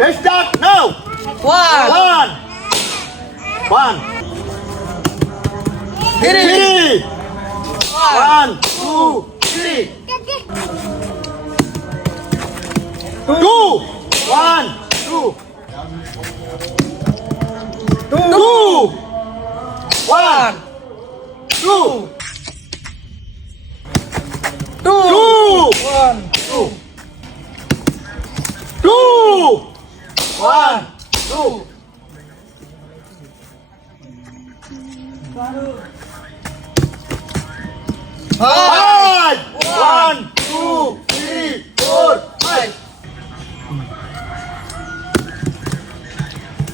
Start now. One. Three. 1, 2, 3. 2. 1, 2. 2. 1, 2. 2. 1, 2. 2. 1, 2. 5. 1, 2, 3, 4, 5.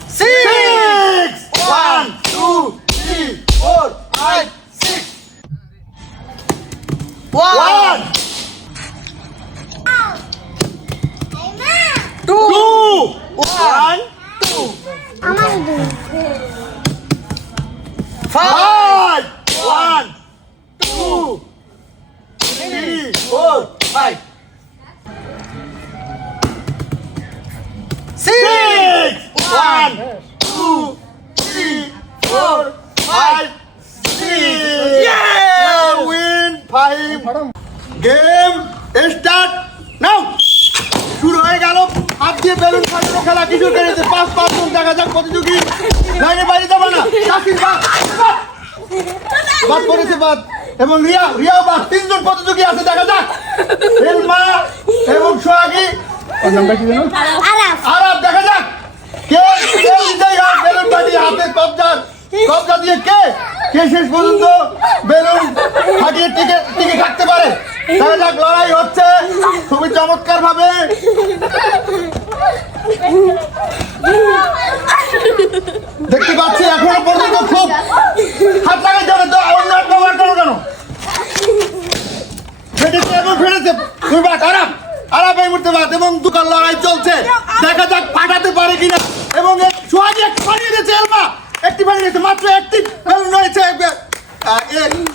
6. 1, 2, 3, 4, 5, 6. 1. 2. 1, 2. 5. 1, 2, 3, 4, 5. 6. 1, 2, 3, 4, 5, 6. Yeah! Win 5. Game start now. শুরু হয়ে গেল হাত দিয়ে বেলুন ফাটানো খেলা। কিছু কেড়েছে 5 জন। দেখা যাক প্রতিযোগী লাইনে বাইরে যাবে না। শাকিল বাদ করেছে বাদ এবং রিয়াও বাদ। 3 জন প্রতিযোগী আছে। দেখা যাক এলমা এবং সোহাগী আরাব। দেখা যাক কে বিজয়ী হয়। বেলুন বাটি হাতে কবজা দিয়ে কে শেষ পর্যন্ত বেলুন ফাটিয়ে টিকে থাকতে পারে। দেখা যাক লড়াই হচ্ছে খুবই চমৎকার ভাবে। দেখতে পাচ্ছি এখনো পর্যন্ত খুব হাত লাগাই যাবে তো অন্য ব্যবহার করো কেন? ফেটেছে এবং ফেটেছে। তুই বাদ আরাপ এই মুহূর্তে বাদ এবং দুকার লড়াই চলছে। দেখা যাক ফাটাতে পারে কিনা। এবং সোহাগী একটি বানিয়ে দিয়েছে। এলমা একটি বানিয়ে দিয়েছে। মাত্র একটি বেলুন রয়েছে।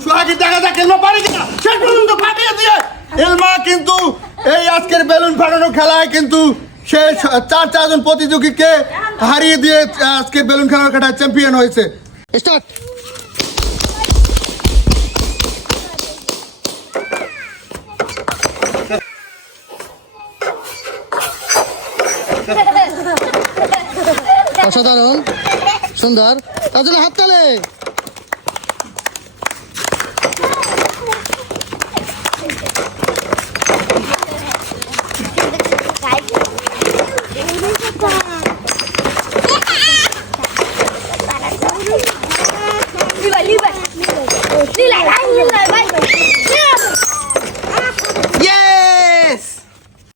সোহাগী দেখা যাক এলমা পারে কিনা। শেষ পর্যন্ত ফাটিয়ে দিয়ে এলমা কিন্তু এই আজকের বেলুন ফাটানো খেলায় কিন্তু সে 4 জন প্রতিযোগীকে হারিয়ে দিয়ে আজকে বেলুন খেলার খেলায় চ্যাম্পিয়ন হয়েছে। স্টার্ট। অসাধারণ সুন্দর। তার জন্য হাততালি।